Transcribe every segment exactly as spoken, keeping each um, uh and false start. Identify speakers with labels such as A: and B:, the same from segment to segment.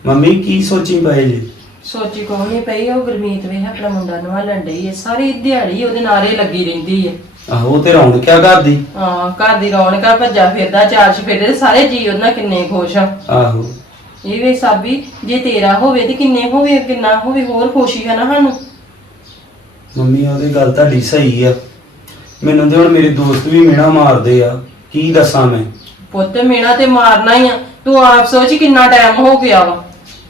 A: Mummy ਕੀ ਸੋਚੀ ਪਏ ਜੀ?
B: ਸੋਚੀ ਕੋਈ ਨਹੀਂ ਪਈ। ਉਹ ਗੁਰਮੀਤ ਵੇਖ ਆਪਣਾ ਮੁੰਡਾ ਨਵਾਲਣ ਡਈ ਹੈ, ਸਾਰੀ ਦਿਹਾੜੀ ਉਹਦੇ ਨਾਰੇ ਲੱਗੀ ਰਹਿੰਦੀ ਹੈ।
A: ਆਹੋ ਤੇ ਰੌਣਕ ਕਿਆ ਕਰਦੀ?
B: ਹਾਂ, ਘਰ ਦੀ ਰੌਣਕ ਆ, ਭੱਜਾ ਫਿਰਦਾ ਚਾਰ ਚਫੇਰੇ, ਸਾਰੇ ਜੀ ਉਹਦੇ ਨਾਲ ਕਿੰਨੇ ਖੁਸ਼ ਆ।
A: ਆਹੋ
B: ਇਹ ਵੇ ਸਾਬੀ, ਜੇ ਤੇਰਾ ਹੋਵੇ ਤੇ ਕਿੰਨੇ ਹੋਵੇ, ਕਿੰਨਾ ਹੋਵੇ, ਹੋਰ ਖੁਸ਼ੀ ਹੈ ਨਾ ਸਾਨੂੰ।
A: ਮੰਮੀ ਉਹਦੀ ਗੱਲ ਤੁਹਾਡੀ ਸਹੀ ਆ। ਮੈਨੂੰ ਤੇ ਹੁਣ ਮੇਰੇ ਦੋਸਤ ਵੀ ਮਿਹਣਾ ਮਾਰਦੇ ਆ, ਕੀ ਦੱਸਾਂ ਮੈਂ।
B: ਪੁੱਤ ਮੇਣਾ ਤੇ ਮਾਰਨਾ ਹੀ ਆ, ਤੂੰ ਆਪ ਸੋਚ ਕਿੰਨਾ ਟਾਈਮ ਹੋ ਗਿਆ ਵਾ।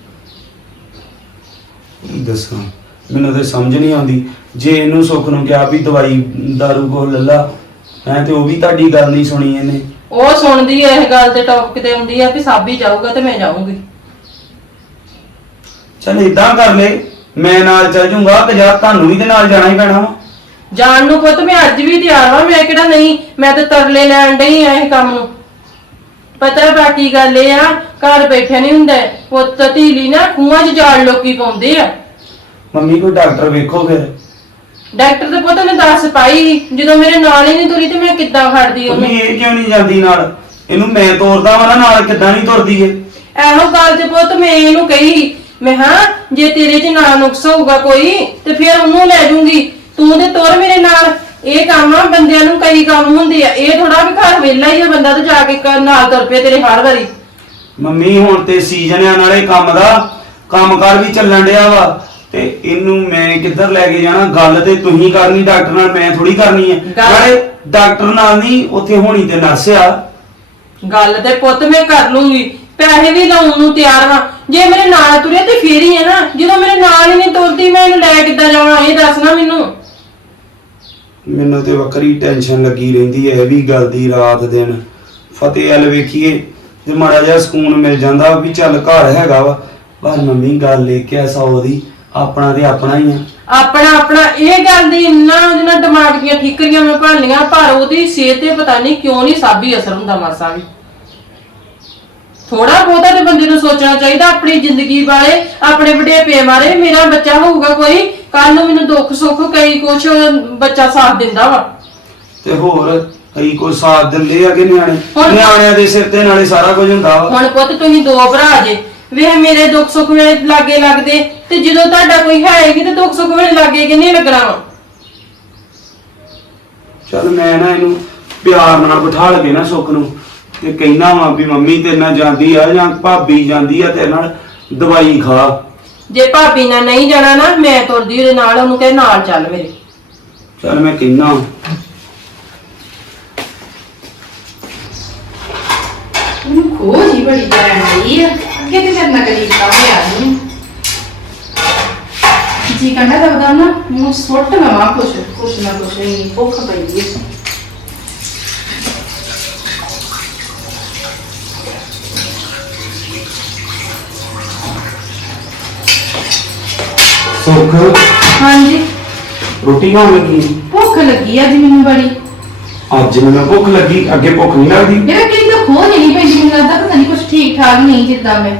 A: ਕੀ ਦੱਸਾਂ, ਮੈਨੂੰ ਤੇ ਸਮਝ ਨਹੀਂ ਆਉਂਦੀ। ਜੇ ਇਹਨੂੰ ਸੁੱਖ ਨੂੰ ਕਿਹਾ ਵੀ ਦਵਾਈ ਦਾਰੂ ਕੋ ਲੱਲਾ ਹੈ ਤੇ ਉਹ ਵੀ ਤੁਹਾਡੀ ਗੱਲ ਨਹੀਂ ਸੁਣੀ ਇਹਨੇ।
B: ਉਹ ਸੁਣਦੀ ਐ ਇਹ ਗੱਲ ਤੇ ਟੌਪਿਕ ਤੇ ਆਉਂਦੀ ਆ ਵੀ ਸਾਬੀ ਜਾਊਗਾ ਤੇ ਮੈਂ ਜਾਊਂਗੀ।
A: ਚੱਲ ਏਦਾਂ ਕਰ ਲੈ, ਮੈਂ ਨਾਲ ਚੱਲ ਜੂੰਗਾ ਕਿ ਜਾਂ ਤੁਹਾਨੂੰ ਵੀ ਤੇ ਨਾਲ ਜਾਣਾ ਹੀ ਪੈਣਾ ਵਾ।
B: ਜਾਣ ਨੂੰ ਪੁੱਤ ਮੈਂ ਅੱਜ ਵੀ ਤਿਆਰ ਵਾਂ, ਮੈਂ ਕਿਹੜਾ ਨਹੀਂ, ਮੈਂ ਤੇ ਤਰਲੇ ਲੈਣ ਡਈ ਆ ਇਹ ਕੰਮ ਨੂੰ। ਪਤਾ ਬਾਕੀ ਗੱਲ ਇਹ ਆ, ਘਰ ਬੈਠੇ ਨਹੀਂ ਹੁੰਦਾ। ਪੁੱਤ ਧੀਲੀ ਨਾ ਖੂਹਾਂ 'ਚ ਜਾਲ ਲੋਕੀ ਪਾਉਂਦੇ ਆ।
A: ਮੰਮੀ ਕੋਈ ਡਾਕਟਰ ਵੇਖੋ ਫਿਰ।
B: ਡਾਕਟਰ ਤੇ ਪੁੱਤ ਨੇ ਦੱਸ ਪਾਈ, ਜਦੋਂ ਮੇਰੇ ਨਾਲ ਹੀ ਨਹੀਂ ਤੁਰੀ ਤੇ ਮੈਂ ਕਿੱਦਾਂ ਖੜਦੀ ਉਹਨੂੰ।
A: ਮੰਮੀ ਇਹ ਕਿਉਂ ਨਹੀਂ ਜਾਂਦੀ ਨਾਲ? ਇਹਨੂੰ ਮੈਂ ਤੋਰਦਾ ਵਾ ਨਾ ਨਾਲ, ਕਿੱਦਾਂ ਨਹੀਂ ਤੁਰਦੀ ਏ?
B: ਇਹੋ ਗੱਲ ਤੇ ਪੁੱਤ ਮੈਂ ਇਹਨੂੰ ਕਹੀ, ਮੈਂ ਹਾਂ ਜੇ ਤੇਰੇ 'ਚ ਨਾ ਨੁਕਸ ਹੋਊਗਾ ਕੋਈ ਤੇ ਫਿਰ ਉਹਨੂੰ ਲੈ ਜੂੰਗੀ, ਤੂੰ ਤੇ ਤੁਰ ਮੇਰੇ ਨਾਲ। ਇਹ ਕੰਮ ਆ ਬੰਦਿਆਂ ਨੂੰ, ਕਈ ਕੰਮ ਹੁੰਦੇ ਆ, ਇਹ ਥੋੜਾ ਵੀ ਘਰ ਵਿਹਲਾ ਹੀ ਆ ਬੰਦਾ ਤੇ ਜਾ ਕੇ ਨਾਲ ਤੁਰ ਪਏ ਤੇਰੇ ਹਰ ਵਾਰੀ।
A: ਮੰਮੀ ਹੁਣ ਤੇ ਸੀਜ਼ਨ ਆ ਨਾਲੇ ਕੰਮ ਦਾ, ਕੰਮਕਾਰ ਵੀ ਚੱਲਣ ਡਿਆ ਵਾ ਤੇ ਇਹਨੂੰ ਮੈਂ ਕਿੱਧਰ ਲੈ ਕੇ ਜਾਣਾ? ਗੱਲ ਤੇ ਤੁਸੀਂ ਕਰਨੀ ਡਾਕਟਰ ਨਾਲ, ਮੈਂ ਥੋੜੀ ਕਰਨੀ ਹੈ। ਨਾਲੇ ਡਾਕਟਰ ਨਾਲ ਨਹੀਂ, ਉੱਥੇ ਹੋਣੀ ਤੇ ਨਰਸ ਆ।
B: ਗੱਲ ਤੇ ਪੁੱਤ ਮੈਂ ਕਰ ਲੂੰਗੀ, ਪੈਸੇ ਵੀ ਲਾਉਣ ਨੂੰ ਤਿਆਰ ਵਾਂ। ਜੇ ਮੇਰੇ ਨਾਲ ਤੁਰੇ ਤੇ ਫੇਰ ਹੀ ਹੈ ਨਾ, ਜਦੋਂ ਮੇਰੇ ਨਾਲ ਹੀ ਨਹੀਂ ਤੁਰਦੀ ਮੈਂ ਇਹਨੂੰ ਲੈ ਕਿੱਦਾਂ ਜਾਵਾਂ? ਇਹ ਦੱਸਣਾ ਮੈਨੂੰ।
A: ਮੈਨੂੰ ਤੇ ਵੱਖਰੀ ਟੈਨਸ਼ਨ ਲੱਗੀ ਰਹਿੰਦੀ ਹੈ ਇਹ ਵੀ ਗੱਲ ਦੀ, ਰਾਤ ਦਿਨ। ਫਤਿਹ ਵੱਲ ਵੇਖੀਏ ਤੇ ਮਾੜਾ ਜਿਹਾ ਸਕੂਨ ਮਿਲ ਜਾਂਦਾ ਵੀ ਚੱਲ ਘਰ ਹੈਗਾ ਵਾ। ਪਰ ਮੰਮੀ ਗੱਲ ਲੈ ਕੇ ਸੌ ਦੀ, ਆਪਣਾ ਤੇ ਆਪਣਾ ਹੀ ਆ।
B: ਆਪਣਾ ਆਪਣਾ ਇਹ ਗੱਲ ਦੀ ਇੰਨਾ ਉਹਦੇ ਨਾਲ ਦਿਮਾਗ ਦੀਆਂ ਠੀਕਰੀਆਂ ਮੈਂ ਭੰਨ ਲੀਆਂ, ਪਰ ਉਹਦੀ ਸਿਹਤ ਤੇ ਪਤਾ ਨਹੀਂ ਕਿਉਂ ਨਹੀਂ ਸਾਬੀ ਅਸਰ ਹੁੰਦਾ ਮਾਸਾ ਵੀ। ਥੋੜਾ ਬਹੁਤਾ ਤੇ ਬੰਦੇ ਨੂੰ ਸੋਚਣਾ ਚਾਹੀਦਾ ਆਪਣੀ ਜ਼ਿੰਦਗੀ ਬਾਰੇ, ਆਪਣੇ ਵਡੇਪੇ ਬਾਰੇ। ਮੇਰਾ ਬੱਚਾ ਹੋਊਗਾ ਕੋਈ, ਕੱਲ ਨੂੰ ਮੈਨੂੰ ਦੁੱਖ ਸੁੱਖ ਕਈ ਕੁਛ ਬੱਚਾ ਸਾਥ ਦਿੰਦਾ ਵਾ।
A: ਤੇ ਹੋਰ ਕਈ ਕੋਈ ਸਾਥ ਦਿੰਦੇ ਆ ਕਿ ਨਿਆਣੇ? ਨਿਆਣਿਆਂ ਦੇ ਸਿਰ ਤੇ ਨਾਲੇ ਸਾਰਾ ਕੁਝ ਹੁੰਦਾ ਵਾ।
B: ਹੁਣ ਪੁੱਤ ਤੁਸੀਂ ਦੋ ਭਰਾ ਜੇ, ਵੇਖ ਮੇਰੇ ਦੁੱਖ ਸੁੱਖ ਵੇਲੇ ਲਾਗੇ ਲੱਗਦੇ, ਤੇ ਜਦੋਂ ਤੁਹਾਡਾ ਕੋਈ ਹੈਗੀ ਤੇ ਦੁੱਖ ਸੁੱਖ ਵੇਲੇ ਲਾਗੇ ਕਿੰਨੇ ਲੱਗਣਾ ਵਾ।
A: ਚੱਲ ਮੈਂ ਨਾ ਇਹਨੂੰ ਪਿਆਰ ਨਾਲ ਬਿਠਾ ਲਗੇ ਨਾ ਸੁੱਖ ਨੂੰ ਤੇ ਕਹਿਣਾ ਵਾ ਵੀ ਮੰਮੀ ਤੇਰੇ ਨਾਲ ਜਾਂਦੀ ਆ ਜਾਂ ਭਾਬੀ ਜਾਂਦੀ ਆ ਤੇਰੇ ਨਾਲ, ਦਵਾਈ ਖਾ।
B: ਜੇ ਭਾਬੀ ਨਾਲ ਨਹੀਂ ਜਾਣਾ ਨਾ, ਮੈਂ ਤੁਰਦੀ ਉਹਦੇ ਨਾਲ, ਉਹਨੂੰ ਕਹੇ ਨਾਲ ਚੱਲ ਮੇਰੇ।
A: ਚੱਲ ਮੈਂ ਕਹਿਣਾ।
C: ਉਹਨੂੰ ਖੋਜ ਹੀ ਬੜੀ ਪੈਣ ਲਈ ਆ, ਅੱਗੇ ਤੇ ਕਰਨਾ ਕਰੀ ਕੰਮ ਆ ਨਹੀਂ ਜੀ ਕਹਿੰਦਾ ਦਬਦਾ ਨਾ ਮੂੰਹ ਸੁੱਟ ਨਾ ਕੁਛ ਕੁਛ ਨਾ ਕੁਛ ਨਹੀਂ ਭੁੱਖ ਪਈ ਹੈ।
A: ਸੁੱਖ
C: ਹਾਂਜੀ
A: ਰੋਟੀ ਖਾਣ ਲੱਗੀ?
C: ਭੁੱਖ ਲੱਗੀ ਅੱਜ ਮੈਨੂੰ ਬੜੀ।
A: ਅੱਜ ਮੈਨੂੰ ਭੁੱਖ ਲੱਗੀ, ਅੱਗੇ ਭੁੱਖ ਨਹੀਂ ਲੱਗਦੀ?
C: ਮੇਰਾ ਕਿਹੜੀ ਤਾਂ ਖੋਜ ਨਹੀਂ ਪੈਂਦੀ, ਮੈਨੂੰ ਲੱਗਦਾ ਪਤਾ ਨਹੀਂ ਕੁਛ ਠੀਕ ਠਾਕ ਨਹੀਂ ਜਿੱਦਾਂ ਮੈਂ।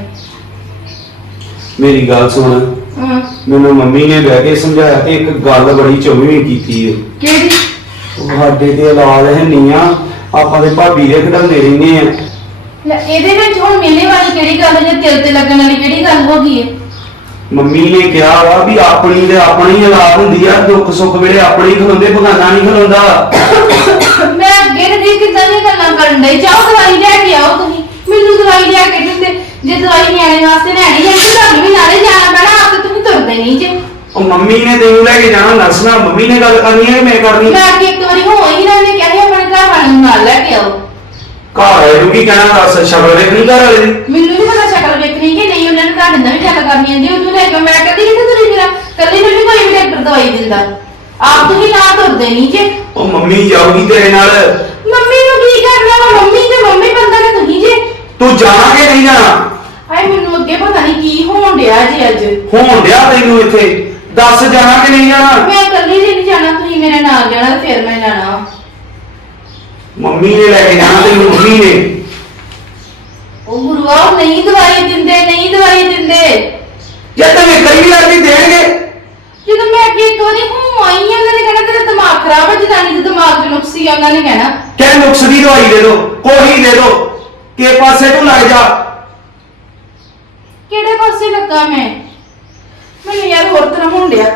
A: ਮੇਰੀ ਗੱਲ ਸੁਣ,
C: ਹਾਂ
A: ਮੈਨੂੰ ਮੰਮੀ ਨੇ ਬਹਿ ਕੇ ਸਮਝਾਇਆ ਤੇ ਇੱਕ ਗੱਲ ਬੜੀ ਚੁਭਵੀਂ ਕੀਤੀ ਏ।
C: ਕਿਹੜੀ?
A: ਉਹ ਸਾਡੇ ਤੇ ਔਲਾਦ ਹੈ ਨਹੀਂ ਆ, ਆਪਾਂ ਦੇ ਭਾਬੀ ਦੇ ਖਿਡਾਉਂਦੇ ਰਹਿੰਦੇ ਆ।
C: ਲੈ ਇਹਦੇ ਵਿੱਚ ਹੁਣ ਮੇਲੇ ਵਾਲੀ ਕਿਹੜੀ ਗੱਲ ਹੈ, ਜਾਂ ਦਿਲ ਤੇ ਲੱਗਣ ਵਾਲੀ ਕਿਹੜੀ ਗੱਲ ਹੋ ਗਈ ਹੈ?
A: ਮੰਮੀ ਨੇ ਕਿਹਾ ਵਾ ਵੀ ਆਪਣੀ ਤੇ ਆਪਣੀ ਔਲਾਦ ਹੁੰਦੀ ਆ, ਦੁੱਖ ਸੁੱਖ ਵੇਲੇ ਆਪਣੇ ਹੀ ਖਲੋਂਦੇ, ਬਗਾਨਾ ਨਹੀਂ ਖਲੋਂਦਾ।
C: ਮੈਂ ਅੱਗੇ ਤੇ ਕਿੱਦਾਂ ਦੀਆਂ ਗੱਲਾਂ ਕਰਨ ਡਈ? ਜਾਓ ਦਵਾਈ ਲੈ ਕੇ ਆਓ ਤੁਸੀਂ, ਮੈਨੂੰ ਦਵਾਈ ਲਿਆ ਕੇ ਦਿੰਦੇ। ਜੇ ਦਵਾਈ ਨਿਆਣੇ ਵਾਸਤੇ ਲੈਣੀ ਹੈ ਤਾਂ ਤੁਹਾਨੂੰ ਵੀ ਨਾਲੇ ਜਾਣਾ ਪੈਣਾ, ਆਪ ਤੇ ਤੁਸੀਂ ਤੁਰਦੇ ਨਹੀਂ ਜੇ।
A: ਉਹ ਮੰਮੀ ਨੇ ਤੈਨੂੰ ਲੈ ਕੇ ਜਾਣਾ, ਨਰਸ ਨਾਲ ਮੰਮੀ ਨੇ ਗੱਲ ਕਰਨੀ ਹੈ ਕਿ ਮੈਂ ਕਰਨੀ?
C: ਮੈਂ ਅੱਗੇ ਇੱਕ ਵਾਰੀ ਹੋ ਹੀ ਨਾ, ਨੇ ਕਿਹਾ ਆਪਣੇ ਘਰ ਵਾਲੇ ਨੂੰ ਨਾਲ ਲੈ ਕੇ ਆਓ।
A: ਘਰ ਵਾਲੇ ਨੂੰ ਕੀ ਕਹਿਣਾ? ਦੱਸ, ਸ਼ਕਲ ਵੇਖਣੀ ਘਰ ਵਾਲੇ ਦੀ?
C: ਮੈਨੂੰ ਨਹੀਂ ਪਤਾ ਸ਼ਕਲ ਵੇਖਣੀ ਕਿ ਨਹੀਂ, ਉਹਨਾਂ ਨੇ ਘਰ ਦਿੰਦਾ ਵੀ ਗੱਲ ਕਰਨੀ ਆਂਦੀ, ਉਹਨੂੰ ਲੈ ਕੇ ਮੈਂ ਕਦੀ ਕਿਤੇ ਤੁਰੀ ਫਿਰਾਂ, ਕੱਲੀ ਨੂੰ ਨਹੀਂ ਕੋਈ ਵੀ ਡਾਕਟਰ ਦਵਾਈ ਦਿੰਦਾ, ਆਪ ਤੁਸੀਂ ਨਾ ਤੁਰਦੇ ਨਹੀਂ ਜੇ।
A: ਉਹ ਮੰਮੀ ਜਾਊਗੀ ਤੇਰੇ ਨਾਲ।
C: ਮੰਮੀ ਨੂੰ ਕੀ ਕਰਨਾ ਵਾ? ਮੰਮੀ ਤੇ ਮੰਮੀ ਬੰਦਾ ਕਿ ਤੁਸੀਂ ਜੇ।
A: ਤੂੰ ਜਾਣਾ ਕਿ ਨਹੀਂ ਜਾਣਾ?
C: ਹਾਏ ਮੈਨੂੰ ਅੱਗੇ ਪਤਾ ਨਹੀਂ ਕੀ ਹੋਣ ਡਿਆ ਜੀ ਅੱਜ।
A: ਹੋਣ ਡਿਆ ਤੈਨੂੰ ਇੱਥੇ? ਦੱਸ, ਜਾਣਾ ਕਿ ਨਹੀਂ ਜਾਣਾ?
C: ਮੈਂ ਕੱਲੀ ਜੀ ਨਹੀਂ ਜਾਣਾ, ਤੁਸੀਂ ਮੇਰੇ ਨਾਲ ਜਾਣਾ ਤੇ ਫਿਰ ਮੈਂ ਜਾਣਾ।
A: ਮੰਮੀ ਨੇ ਲੈ ਕੇ ਜਾਣਾ ਤੈਨੂੰ, ਮੰਮੀ ਨੇ।
C: ਉਹ ਗੁਰੂਆ ਨਹੀਂ ਦਵਾਈ ਦਿੰਦੇ, ਨਹੀਂ ਦਵਾਈ ਦਿੰਦੇ।
A: ਜੇ ਤੈਨੂੰ ਕਈ ਲੱਗਦੀ ਦੇਣਗੇ।
C: ਜਦੋਂ ਮੈਂ ਅੱਗੇ ਇੱਕ ਵਾਰੀ ਹੋ ਆਈ ਆ, ਉਹਨਾਂ ਨੇ ਕਹਿਣਾ ਤੇਰਾ ਦਿਮਾਗ ਖਰਾਬ ਹੈ, ਜਦਾਨੀ ਦੇ ਦਿਮਾਗ 'ਚ ਨੁਕਸੀ ਆ, ਉਹਨਾਂ ਨੇ ਕਹਿਣਾ
A: ਕਹਿ ਨੁਕਸ ਦੀ ਦਵਾਈ ਦੇ ਦੋ, ਕੋਈ ਦੇ ਦੋ, ਕਿ ਪਾਸੇ ਤੂੰ ਲੱਗ ਜਾ।
C: ਕਿਹੜੇ ਪਾਸੇ ਲੱਗਾ ਮੈਂ ਮੈਨੂੰ ਯਾਰ ਹੋਰ ਤਰ੍ਹਾਂ ਹੋਣ ਡਿਆ।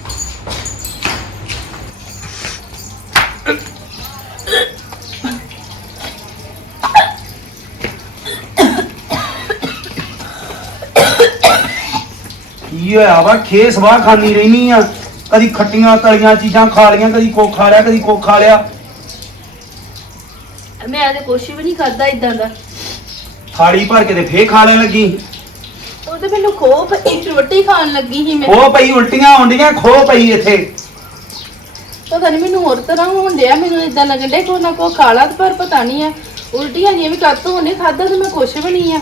A: ਕੀ ਹੋਇਆ ਵਾ ਖੇ ਸਵਾਹ ਖਾਂਦੀ ਰਹਿਨੀ ਆ ਕਦੀ ਖੱਟੀਆਂ ਤਲੀਆਂ ਚੀਜ਼ਾਂ ਖਾ ਲੀਆਂ ਕਦੀ ਕੋ ਖਾ ਲਿਆ ਕਦੀ ਕੋ ਖਾ ਲਿਆ
C: ਮੈਂ ਤੇ ਕੁਛ ਵੀ ਨਹੀਂ ਖਾਦਾ ਇਦਾਂ ਦਾ।
A: ਥਾਲੀ ਭਰ ਕੇ ਤੇ ਫੇਰ ਖਾ ਲੈਣ ਲੱਗੀ
C: ਉਹ ਤੇ ਮੈਨੂੰ ਖੋਪ ਇੱਕ ਰੋਟੀ ਖਾਣ ਲੱਗੀ ਸੀ ਮੈਂ।
A: ਖੋ ਪਈ ਉਲਟੀਆਂ ਆਉਂਦੀਆਂ ਖੋ ਪਈ ਇੱਥੇ
C: ਪਤਾ ਨਹੀਂ ਮੈਨੂੰ ਹੋਰ ਤਰ੍ਹਾਂ ਹੋਣ ਡਿਆ। ਮੈਨੂੰ ਇਦਾਂ ਲੱਗਣ ਡਿਆ ਕੋਈ ਨਾ ਕੋ ਖਾ ਲਾ ਤੇ ਪਰ ਪਤਾ ਨਹੀਂ ਆ ਉਲਟੀਆਂ ਨਹੀਂ ਵੀ ਕੱਤ ਹੋਣੇ। ਖਾਦਾ ਤੇ ਮੈਂ ਕੁਛ ਵੀ ਨਹੀਂ ਆ।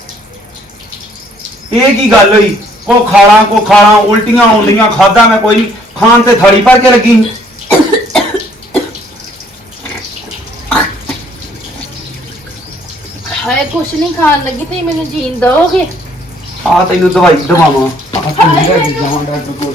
A: ਇਹ ਕੀ ਗੱਲ ਹੋਈ ਕੋ ਖਾਣਾ ਕੋ ਖਾਣਾ ਉਲਟੀਆਂ ਆਉਂਦੀਆਂ ਖਾਦਾ ਮੈਂ ਕੋਈ ਨਹੀਂ ਖਾਣ ਤੇ ਥਾਲੀ ਭਰ ਕੇ ਲੱਗੀ
C: ਹਾਏ ਕੁਛ ਨਹੀਂ ਖਾਣ ਲੱਗੀ ਤੇ ਮੈਨੂੰ ਜੀਣ ਦੋਗੇ।
A: ਆ ਤੈਨੂੰ ਦਵਾਈ ਦਵਾਵਾਂ ਆ ਤੈਨੂੰ ਲੈ ਕੇ ਜਾਵਾਂ ਡਾਕਟਰ ਕੋਲ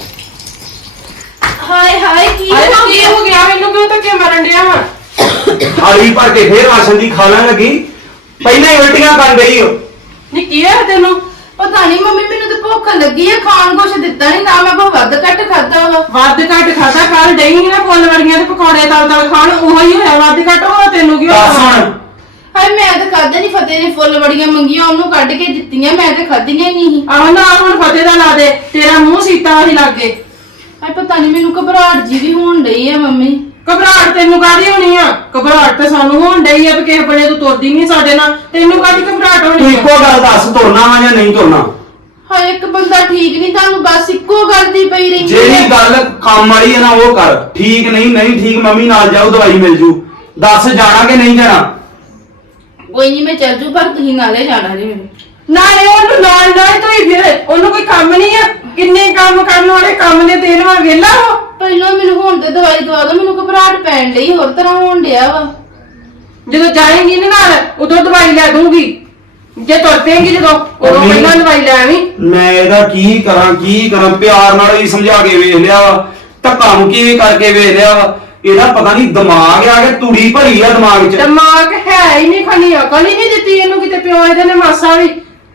C: ਹਾਏ ਹਾਏ ਕੀ
B: ਅਰੇ
C: ਹੋ
B: ਕੀ
C: ਗਿਆ?
B: ਹੋ ਗਿਆ ਮੈਨੂੰ ਕਿਉਂ ਧੱਕੇ ਮਾਰਨ ਡਿਆ ਵਾ?
A: ਥਾਲੀ ਭਰ ਕੇ ਫੇਰ ਰਾਸ਼ਨ ਦੀ ਖਾ ਲੈਣ ਲੱਗੀ ਪਹਿਲਾਂ ਹੀ ਉਲਟੀਆਂ ਕਰ ਗਈ ਓ
B: ਨੀ ਕੀ ਹੋਇਆ ਤੈਨੂੰ?
C: ਪਤਾ ਨਹੀਂ ਮੰਮੀ ਮੈਨੂੰ ਤੇ ਭੁੱਖ ਲੱਗੀ ਆ। ਖਾਣ ਕੁਛ ਦਿੱਤਾ ਨਹੀਂ ਨਾ ਮੈਂ ਕੋ ਵੱਧ ਘੱਟ ਖਾਦਾ ਵਾ।
B: ਵੱਧ ਘੱਟ ਖਾਦਾ ਕੱਲ ਡਈ ਸੀ ਨਾ ਫੁੱਲ ਵੜੀਆਂ ਤੇ ਪਕੌੜੇ ਤਲ ਤਲ ਖਾਣ ਉਹੀ ਹੋਇਆ ਵੱਧ ਘੱਟ ਹੋ ਤੈਨੂੰ ਕੀ
A: ਦੱਸ
B: ਹੋਇਆ?
A: ਹੁਣ
C: ਹਾਏ ਮੈਂ ਤਾਂ ਖਾਦੇ ਨਹੀਂ। ਫਤਿਹ ਨੇ ਫੁੱਲ ਬੜੀਆਂ ਮੰਗੀਆਂ ਉਹਨੂੰ ਕੱਢ ਕੇ ਦਿੱਤੀਆਂ ਮੈਂ ਤੇ ਖਾਧੀਆਂ ਹੀ ਨਹੀਂ।
B: ਆਹ ਨਾ ਹੁਣ ਫਤਿਹ ਦਾ ਲਾ ਦੇ ਤੇਰਾ ਮੂੰਹ ਸੀਤਾ ਹੀ ਲੱਗੇ।
C: ਹਾਏ ਪਤਾ ਨਹੀਂ ਮੈਨੂੰ ਘਬਰਾਹਟ ਜੀ ਵੀ ਹੋਣ ਡਈ ਆ ਮੰਮੀ।
B: ਘਬਰਾਹਟ ਤੈਨੂੰ ਕਾਹਦੀ ਹੋਣੀ ਆ? ਘਬਰਾਹਟ ਤੇ ਸਾਨੂੰ ਹੋਣ ਡਈ ਆ ਵੀ ਕਿਸੇ ਬਣੇ ਤੂੰ ਤੁਰਦੀ ਨਹੀਂ ਸਾਡੇ ਨਾਲ। ਤੈਨੂੰ ਕਾਹਦੀ ਘਬਰਾਹਟ
A: ਤੂੰ
B: ਹੋਣੀ ਆ?
A: ਇੱਕੋ ਗੱਲ ਦੱਸ ਤੁਰਨਾ ਵਾ ਜਾਂ ਨਹੀਂ ਤੁਰਨਾ
C: ਹਾਏ ਇੱਕ ਬੰਦਾ ਠੀਕ ਨਹੀਂ ਤੁਹਾਨੂੰ ਬਸ ਇੱਕੋ ਗੱਲ ਦੀ ਪਈ ਰਹਿੰਦੀ
A: ਜਿਹੜੀ ਗੱਲ ਕੰਮ ਵਾਲੀ ਹੈ ਨਾ ਉਹ ਕਰ ਠੀਕ ਨਹੀਂ ਨਹੀਂ ਠੀਕ ਮੰਮੀ ਨਾਲ ਜਾਓ ਦਵਾਈ ਮਿਲ ਜੂ ਦੱਸ ਜਾਣਾ ਕਿ ਨਹੀਂ ਜਾਣਾ
C: ਕੋਈ ਨਹੀਂ ਮੈਂ ਚੱਲ ਜੂ ਪਰ ਤੁਸੀਂ ਨਾਲੇ ਜਾਣਾ ਜੀ ਮੈਨੂੰ।
B: ਨਾਲੇ ਉਹਨੂੰ ਨਾਲ ਨਾਲ ਤੂੰ ਹੀ ਫਿਰ ਉਹਨੂੰ ਕੋਈ ਕੰਮ ਨਹੀਂ ਆ। ਕਿੰਨੇ ਕੰਮ ਕਰਨ ਵਾਲੇ ਕੰਮ ਦੇ ਦੇਣ ਵਾ ਵੇਲਾ ਉਹ।
C: ਪਹਿਲਾਂ ਮੈਨੂੰ ਹੁਣ ਤੇ ਦਵਾਈ ਦਵਾ ਦੋ ਮੈਨੂੰ ਘਬਰਾਹਟ ਪੈਣ ਡਈ ਹੋਰ ਤਰ੍ਹਾਂ ਹੋਣ ਡਿਆ ਵਾ।
B: ਜਦੋਂ ਜਾਏਂਗੀ ਨਾ ਨਾਲ ਉਦੋਂ ਦਵਾਈ ਲੈ ਦੂੰਗੀ। ਜੇ ਤੁਰ ਪਏਂਗੀ ਜਦੋਂ ਉਦੋਂ
A: ਮੰਮੀ,
B: ਪਹਿਲਾਂ ਦਵਾਈ ਲੈ ਆਵੀਂ।
A: ਮੈਂ ਇਹਦਾ ਕੀ ਕਰਾਂ ਕੀ ਕਰਾਂ ਪਿਆਰ ਨਾਲ ਹੀ ਸਮਝਾ ਕੇ ਵੇਖ ਲਿਆ ਵਾ ਧੱਕਾ ਮੁੱਕੀ ਵੀ ਕਰਕੇ ਵੇਖ ਲਿਆ ਵਾ ਇਹਦਾ ਪਤਾ ਨਹੀਂ ਦਿਮਾਗ ਆ ਕੇ ਤੂੜੀ ਭਰੀ ਆ ਦਿਮਾਗ 'ਚ
B: ਦਿਮਾਗ ਹੈ ਹੀ ਨਹੀਂ ਖਣੀ ਅਕਲ ਹੀ ਨਹੀਂ ਦਿੱਤੀ ਇਹਨੂੰ ਕਿਤੇ ਪਿਓ ਇਹਦੇ ਨੇ ਮਾਸਾ ਵੀ।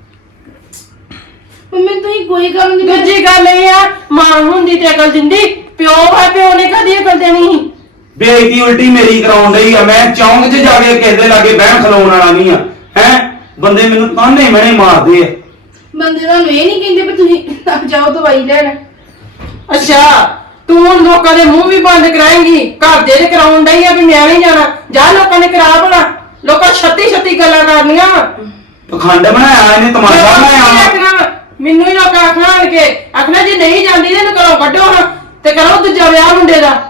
C: ਮੰਮੀ ਤੁਸੀਂ ਕੋਈ ਗੱਲ ਨਹੀਂ
B: ਦੂਜੀ ਗੱਲ ਇਹ ਆ ਮਾਂ ਹੁੰਦੀ ਤੇ ਅਕਲ ਦਿੰਦੀ ਪਿਓ ਵਾ ਪਿਓ ਨੇ ਕਦੀ ਅਕਲ ਦੇਣੀ ਸੀ?
A: ਬੇਇੱਜ਼ਤੀ ਉਲਟੀ ਮੇਰੀ ਕਰਾਉਣ ਡਈ ਆ ਮੈਂ ਚੌਂਕ 'ਚ ਜਾ ਕੇ ਕਿਸੇ ਦੇ ਲਾਗੇ ਬਹਿਣ ਖਲੋਣ ਵਾਲਾ ਨਹੀਂ ਆ ਹੈ ਬੰਦੇ ਮੈਨੂੰ ਤਾਨੇ ਮਣੇ ਮਾਰਦੇ ਆ
C: ਬੰਦੇ ਤੁਹਾਨੂੰ ਇਹ ਨਹੀਂ ਕਹਿੰਦੇ ਵੀ ਤੁਸੀਂ ਜਾਓ ਦਵਾਈ ਲੈਣ।
B: ਅੱਛਾ ਤੂੰ ਹੁਣ ਲੋਕਾਂ ਦੇ ਮੂੰਹ ਵੀ ਬੰਦ ਕਰਾਏਂਗੀ ਘਰ ਦੇ ਤੇ ਕਰਾਉਣ ਡਈ ਆ ਵੀ ਮੈਂ ਨਹੀਂ ਜਾਣਾ। ਜਾ ਲੋਕਾਂ ਨੇ ਕਰਾ ਭਲਾ ਲੋਕਾਂ ਛੱਤੀ ਛੱਤੀ ਗੱਲਾਂ ਕਰਨੀਆਂ ਵਾ।
A: ਪਖੰਡ ਬਣਾਇਆ ਇਹਨੇ ਤਮਾਸ਼ਾ ਬਣਾਇਆ ਵਾ।
B: ਮੈਨੂੰ ਹੀ ਲੋਕ ਆਖਣਾ ਆਣ ਕੇ ਆਖਣਾ ਜੇ ਨਹੀਂ ਜਾਂਦੀ ਤੇ ਇਹਨੂੰ ਘਰੋਂ ਕੱਢੋ ਹਾਂ ਤੇ ਕਰੋ ਦੂਜਾ ਵਿਆਹ ਮੁੰਡੇ ਦਾ।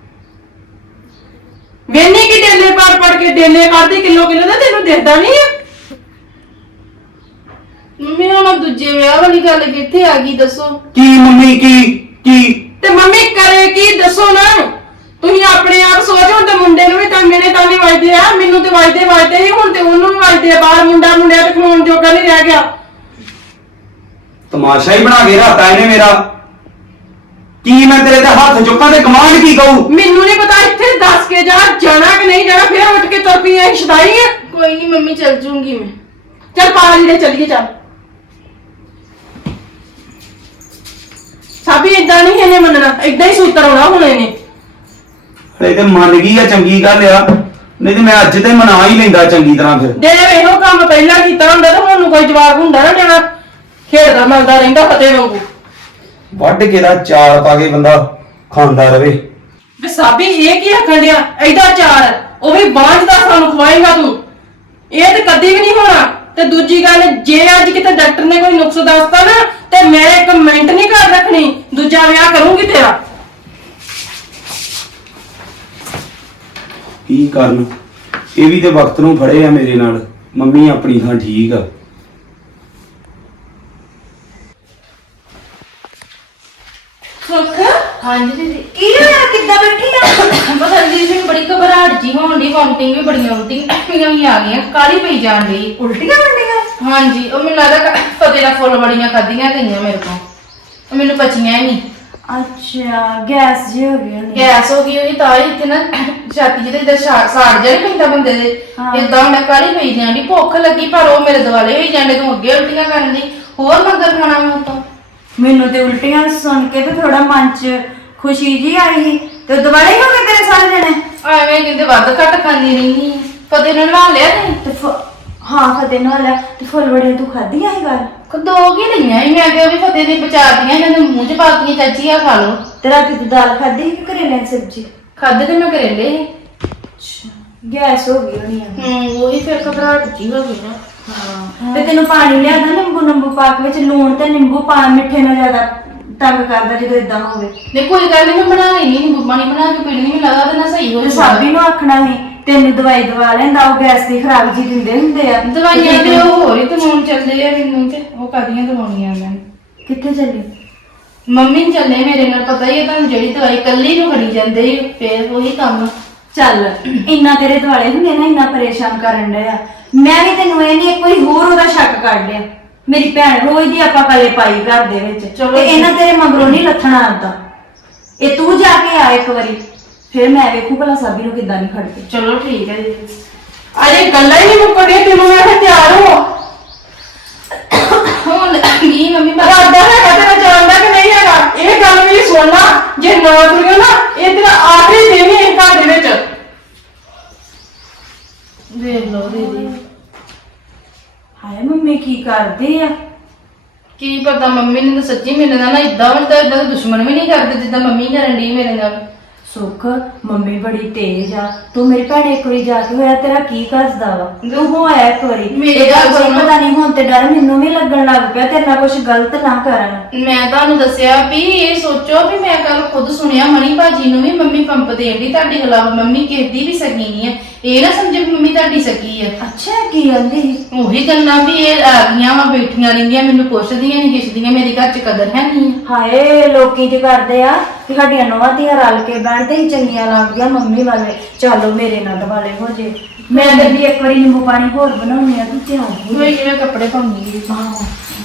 B: ਵੇਨੀ ਕੀ ਡੇਲੇ ਪਾੜ ਪੜ ਕੇ ਡੇਲੇ ਕਰਦੀ ਕਿਲੋ ਕਿਲੋ ਦਾ ਤੈਨੂੰ ਦਿਖਦਾ ਨਹੀਂ ਆ?
C: ਮੰਮੀ ਹੁਣ ਦੂਜੇ ਵਿਆਹ ਵਾਲੀ ਗੱਲ ਕਿੱਥੇ ਆ ਗਈ ਦੱਸੋ?
A: ਕੀ ਮੰਮੀ ਕੀ ਕੀ
B: ਤੇ ਮੰਮੀ ਕਰੇ ਕੀ ਦੱਸੋ ਨਾ। ਤੁਸੀਂ ਆਪਣੇ ਆਪ ਸੋਚੋ ਤੇ ਮੁੰਡੇ ਨੂੰ ਵੀ ਤਾਂ ਮੇਰੇ ਤਾਂ ਨਹੀਂ ਵੱਜਦੇ ਆ ਮੈਨੂੰ ਤੇ ਵੱਜਦੇ ਵੱਜਦੇ ਹੀ ਹੁਣ ਤੇ ਉਹਨੂੰ ਵੀ ਵੱਜਦੇ ਆ। ਬਾਹਰ ਮੁੰਡਾ ਮੁੰਡਿਆਂ ਤੇ ਖਲੋਣ ਜੋਗਾ ਨਹੀਂ ਰਹਿ ਗਿਆ।
A: ਤਮਾਸ਼ਾ ਹੀ ਬਣਾ ਕੇ ਰਾਤਾ ਇਹਨੇ ਮੇਰਾ ਕੀ ਮੈਂ ਤੇਰੇ ਤੇ ਹੱਥ ਚੁੱਕਾਂ ਤੇ ਕਮਾਂਡ ਕੀ ਕਹੂੰ
B: ਮੈਨੂੰ ਨਹੀਂ ਪਤਾ ਇੱਥੇ ਦੱਸ ਕੇ ਜਾ ਜਾਣਾ ਕਿ ਨਹੀਂ ਜਾਣਾ ਫਿਰ ਉੱਠ ਕੇ ਤੁਰ ਪਈ ਐ ਸ਼ਦਾਈ ਆ।
C: ਕੋਈ ਨਹੀਂ ਮੰਮੀ ਚੱਲ ਜੂੰਗੀ ਮੈਂ।
B: ਚੱਲ ਪਾਲੀ ਦੇ ਚੱਲੀਏ ਚੱਲ। ਸਾਬੀ ਇਦਾਂ ਨਹੀਂ ਇਹਨੇ ਮੰਨਣਾ ਇਦਾਂ ਹੀ ਸੂਤਰ ਹੋਣਾ ਹੁਣ ਇਹਨੇ।
A: ਹਲੇ ਤੇ ਮੰਨ ਗਈ ਆ ਚੰਗੀ ਗੱਲ ਆ ਨਹੀਂ ਤੇ ਮੈਂ ਅੱਜ ਤੇ ਮਨਾ ਹੀ ਲੈਂਦਾ ਚੰਗੀ ਤਰ੍ਹਾਂ ਫਿਰ
B: ਜੇ ਇਹੋ ਕੰਮ ਪਹਿਲਾਂ ਕੀਤਾ ਹੁੰਦਾ ਤਾਂ ਹੁਣ ਨੂੰ ਕੋਈ ਜਵਾਬ ਹੁੰਦਾ ਨਾ ਜਾਣਾ ਖੇਡਦਾ ਮਲਦਾ ਰਹਿੰਦਾ ਫਤਿਹ ਵਾਂਗੂ।
A: ਵੱਢ ਕੇ ਦਾ ਚਾਰ ਪਾ ਕੇ ਬੰਦਾ ਖਾਂਦਾ ਰਵੇ
B: ਵੇ ਸਾਬੀ ਇਹ ਕੀ ਆਖਣ ਡਿਆ ਐਡਾ ਚਾਰ ਉਹ ਵੀ ਬਾਂਝ ਦਾ ਸਾਨੂੰ ਖਵਾਏਗਾ ਤੂੰ? ਇਹ ਤੇ ਕਦੀ ਵੀ ਨਹੀਂ ਹੋਣਾ। ਤੇ ਦੂਜੀ ਗੱਲ ਜੇ ਅੱਜ ਕਿਤੇ ਡਾਕਟਰ ਨੇ ਕੋਈ ਨੁਕਸ ਦੱਸਤਾ ਨਾ ਤੇ ਮੈਂ ਇੱਕ ਮਿੰਟ ਨਹੀਂ ਘਰ ਰੱਖਣੀ ਦੂਜਾ ਵਿਆਹ ਕਰੂੰਗੀ ਤੇਰਾ।
A: ਕੀ ਕਰਨ ਇਹ ਵੀ ਤੇ ਵਕਤ ਨੂੰ ਫੜੇ ਆ ਮੇਰੇ ਨਾਲ ਮੰਮੀ ਆਪਣੀ ਥਾਂ ਠੀਕ ਆ
C: ਸੁੱਖ ਹਾਂਜੀ ਦੀਦੀ ਕੀ ਹੋਇਆ ਕਿੱਦਾਂ ਬੈਠੀ ਆ? ਪਤਾ ਨਹੀਂ ਜੀ ਬੜੀ ਘਬਰਾਹਟ ਜੀ ਹੋਣ ਦੀ ਵੋਮਟਿੰਗ ਵੀ ਬੜੀਆਂ ਆਉਂਦੀਆਂ ਵੀ ਆ ਗਈਆਂ ਕਾਲੀ ਪਈ ਜਾਣ ਦੀ
D: ਉਲਟੀਆਂ ਵੰਡੀਆਂ
C: ਹਾਂਜੀ ਉਹ ਮੈਨੂੰ ਲੱਗਦਾ ਫਤਿਹ ਦਾ ਫੁੱਲ ਬੜੀਆਂ ਖਾਧੀਆਂ ਗਈਆਂ ਮੇਰੇ ਕੋਲ ਉਹ ਮੈਨੂੰ ਪਚੀਆਂ ਹੀ ਨਹੀਂ।
D: ਅੱਛਾ ਗੈਸ ਜੀ ਹੋ ਗਈ ਹੋਣੀ।
C: ਗੈਸ ਹੋ ਗਈ ਹੋਈ ਤਾਂ ਹੀ ਇੱਥੇ ਨਾ ਛਾਤੀ ਜਿਹਦੇ ਇਦਾਂ ਸਾੜ ਜਿਹਾ ਨੀ ਪੈਂਦਾ ਬੰਦੇ ਦੇ
D: ਹਾਂ।
C: ਇਦਾਂ ਮੈਂ ਕਾਲੀ ਪਈ ਜਾਂਦੀ ਭੁੱਖ ਲੱਗੀ ਪਰ ਉਹ ਮੇਰੇ ਦੁਆਲੇ ਹੋਈ ਜਾਂਦੇ ਤੂੰ ਅੱਗੇ ਉਲਟੀਆਂ ਕਰਨ ਦੀ ਹੋਰ ਮਗਰ ਖਾਣਾ ਮੈਂ ਉਤੋਂ।
D: ਮੈਨੂੰ ਤੇ ਉਲਟੀਆਂ ਸੁਣ ਕੇ ਤੇ ਥੋੜਾ ਮਨ 'ਚ ਖੁਸ਼ੀ ਜੀ ਆਈ ਸੀ ਤੇ ਦੁਬਾਰੇ ਹੋ ਗਏ ਤੇਰੇ ਸਾਰੇ ਜਣੇ
C: ਐਵੇਂ ਕਹਿੰਦੇ ਵੱਧ ਘੱਟ ਖਾਂਦੀ ਰਹਿੰਦੀ ਆ। ਫਤਿਹ ਨੇ ਨਵਾ ਲਿਆ ਤੇ
D: ਤੇ ਫ- ਹਾਂ ਫਤਿਹ ਨਾਲ ਲਿਆ ਤੇ ਫੁੱਲ ਬੜੇ ਤੂੰ ਖਾਧੀਆਂ ਸੀ ਗੱਲ
C: ਦੋ ਕੀ ਲਈਆਂ ਸੀ ਮੈਂ ਤੇ ਉਹ ਵੀ ਫਤਿਹ ਦੀ ਬਚਾਤੀਆਂ ਇਹਨਾਂ ਦੇ ਮੂੰਹ 'ਚ ਪਾਤੀਆਂ। ਚਾਚੀ ਆ ਖਾ ਲਓ।
D: ਤੇ ਰਾਤੀ ਤੂੰ ਦਾਲ ਖਾਧੀ ਸੀ ਕਿ ਕਰੇਲੇ ਦੀ ਸਬਜ਼ੀ
C: ਖਾਦੇ ਤੇ ਮੈਂ ਕਰੇਲੇ ਸੀ।
D: ਅੱਛਾ ਗੈਸ ਹੋ ਗਈ ਹੋਣੀ ਆ
C: ਹੂੰ ਉਹੀ ਫਿਰ ਘਬਰਾਹਟ ਜੀ ਹੋ ਗਈ ਨਾ।
D: ਹਾਂ ਤੇ ਤੈਨੂੰ ਪਾਣੀ ਲਿਆਦਾ ਨਿੰਬੂ ਨਿੰਬੂ ਪਾ ਕੇ ਵਿੱਚ ਲੂਣ ਤੇ ਨਿੰਬੂ ਪਾ ਮਿੱਠੇ ਨਾਲ ਜ਼ਿਆਦਾ ਤੰਗ ਕਰਦਾ ਜਦੋਂ ਇਦਾਂ ਹੋਵੇ
C: ਨੇ ਕੋਈ ਗੱਲ ਨਹੀਂ ਮੈਂ ਬਣਾ ਲੈਣੀ ਨਿੰਬੂ ਪਾਣੀ ਬਣਾ ਕੇ ਪੀਣੀ ਮੈਨੂੰ ਲੱਗਦਾ ਤੇ ਨਾ ਸਹੀ ਹੋ
D: ਤੇ
C: ਜਾਊਗਾ।
D: ਸਾਬੀ ਨੂੰ ਆਖਣਾ ਸੀ ਤੈਨੂੰ ਦਵਾਈ ਦਵਾ ਲੈਂਦਾ ਉਹ ਗੈਸ ਦੀ ਖਰਾਬ ਜੀ ਦਿੰਦੇ ਹੁੰਦੇ ਆ
C: ਦਵਾਈਆਂ ਦੇ ਉਹ ਹੋਰ ਹੀ ਦਵਾਉਣ ਚੱਲਦੇ ਆ ਮੈਨੂੰ ਤੇ ਉਹ ਕਾਦੀਆਂ ਦਵਾਉਣੀਆਂ ਮੈਂ
D: ਕਿੱਥੇ ਚੱਲੀ
C: ਮੰਮੀ ਚੱਲੇ ਮੇਰੇ ਨਾਲ ਪਤਾ ਹੀ ਹੈ ਤੁਹਾਨੂੰ ਜਿਹੜੀ ਦਵਾਈ ਕੱਲੀ ਨੂੰ ਖੜੀ ਜਾਂਦੇ ਹੀ ਫੇਰ ਉਹੀ ਕੰਮ।
D: ਚੱਲ ਇੰਨਾ ਤੇਰੇ ਦੁਆਲੇ ਹੁੰਦੇ ਨਾ ਇੰਨਾ ਪਰੇਸ਼ਾਨ ਕਰਨ ਡਿਆ ਮੈਂ ਵੀ ਤੈਨੂੰ ਇਹ ਨਹੀਂ ਕੋਈ ਹੋਰ ਉਹਦਾ ਸ਼ੱਕ ਕੱਢ ਲਿਆ ਮੇਰੀ ਭੈਣ ਰੋਜ਼ ਦੀ ਆਪਾਂ ਕਲੇ ਪਾਈ ਘਰ ਦੇ ਵਿੱਚ
C: ਚਲੋ
D: ਤੇ ਇਹਨਾਂ ਤੇਰੇ ਮਗਰੋਂ ਨਹੀਂ ਲੱਥਣਾ ਆਉਂਦਾ ਇਹ ਤੂੰ ਜਾ ਕੇ ਆ ਇੱਕ ਵਾਰੀ ਫਿਰ ਮੈਂ ਵੇਖੂ ਭਲਾ ਸਾਬੀ ਨੂੰ ਕਿੱਦਾਂ ਨਹੀਂ ਖੜਦੀ
C: ਚਲੋ ਠੀਕ ਹੈ ਜੀ।
B: ਅਰੇ ਗੱਲਾਂ ਹੀ ਨਹੀਂ ਮੁੱਕਦੀਆਂ ਤੈਨੂੰ ਮੈਂ ਕਿਹਾ ਤਿਆਰ ਹੋ
C: ਹੁਣ ਲੱਗੀ ਮੰਮੀ ਬਸ
B: ਰਾਦਾ ਹੈਗਾ ਤੇਰਾ ਜਾਣਦਾ ਕਿ ਨਹੀਂ ਹੈਗਾ ਇਹ ਗੱਲ ਵੀ ਸੁਣ ਲਾ ਜੇ ਨਾ ਤੁਰਿਓ ਨਾ ਇਹ ਤੇਰਾ ਆਖਰੀ ਦਿਨ ਹੀ ਇਸ ਘਰ ਦੇ ਵਿੱਚ।
C: ਦੇਖ ਲਓ ਦੀਦੀ
D: ਹਾਏ ਮੰਮੀ ਕੀ ਕਰਦੇ ਆ
C: ਕੀ ਪਤਾ ਮੰਮੀ ਨੇ ਤਾਂ ਸੱਚੀ ਮੇਰੇ ਨਾਲ ਨਾ ਇਦਾਂ ਵਰਤਾ ਇਦਾਂ ਦੁਸ਼ਮਣ ਵੀ ਨਹੀਂ ਕਰਦੇ ਜਿੱਦਾਂ ਮੰਮੀ ਕਰਨ ਦੀ ਮੇਰੇ ਨਾਲ।
D: ਸੁੱਖ ਮੰਮੀ ਬੜੀ ਤੇਜ਼ ਆ ਤੂੰ ਮੇਰੀ ਭੈਣ ਇੱਕ ਵਾਰੀ ਜਾ ਕੇ ਹੋਇਆ ਤੇਰਾ ਕੀ ਕਰਦਾ ਵਾ ਤੂੰ ਹੋ ਆਇਆ ਇੱਕ ਵਾਰੀ
C: ਮੇਰੀ
D: ਇਹਦਾ
C: ਗੱਲ
D: ਕੋਈ
C: ਸੁਣੋ।
D: ਪਤਾ ਨਹੀਂ ਹੁਣ ਤੇ ਡਰ ਮੈਨੂੰ ਵੀ ਲੱਗਣ ਲੱਗ ਪਿਆ ਤੇਰੇ ਨਾਲ ਕੁਝ ਗਲਤ ਨਾ ਕਰਨ
C: ਮੈਂ ਤੁਹਾਨੂੰ ਦੱਸਿਆ ਵੀ ਇਹ ਸੋਚੋ ਵੀ ਮੈਂ ਕੱਲ ਖੁਦ ਸੁਣਿਆ ਮਣੀ ਭਾਜੀ ਨੂੰ ਵੀ ਮੰਮੀ ਪੰਪ ਦੇਣ ਦੀ ਤੁਹਾਡੇ ਖਿਲਾਫ ਮੰਮੀ ਕਿਸੇ ਦੀ ਵੀ ਸਕੀ ਨਹੀਂ ਹੈ। ਇਹ ਨਾ ਸਮਝੇ ਵੀ ਮੰਮੀ ਤੁਹਾਡੀ ਸਕੀ ਹੈ।
D: ਅੱਛਾ ਕੀ ਕਹਿੰਦੀ
C: ਉਹੀ ਗੱਲਾਂ ਵੀ ਇਹ ਆ ਗਈਆਂ ਵਾ ਬੈਠੀਆਂ ਰਹਿੰਦੀਆਂ ਮੈਨੂੰ ਪੁੱਛਦੀਆਂ ਨਹੀਂ ਕਿਸਦੀਆਂ ਮੇਰੀ ਘਰ ਚ ਕਦਰ ਹੈ ਨਹੀਂ।
D: ਹਾਏ ਲੋਕੀ ਕੀ ਕਰਦੇ ਆ ਕਿ ਸਾਡੀਆਂ ਨੌਵਾਂ ਧੀਆਂ ਰਲ ਕੇ ਬਹਿਣ ਤੇ ਹੀ ਚੰਗੀਆਂ ਲੱਗਦੀਆਂ ਮੰਮੀ ਵਾਲੇ ਚਲੋ ਮੇਰੇ ਨਾਲ ਦੁਆਲੇ ਹੋ ਜੇ ਮੈਂ ਤੇ ਵੀ ਇੱਕ ਵਾਰੀ ਨਿੰਬੂ ਪਾਣੀ ਹੋਰ ਬਣਾਉਣੀ ਆ ਤੂੰ ਧਿਆਨ
C: ਮੈਂ ਜਿਵੇਂ ਕੱਪੜੇ ਪਾਉਂਦੀ
D: ਹਾਂ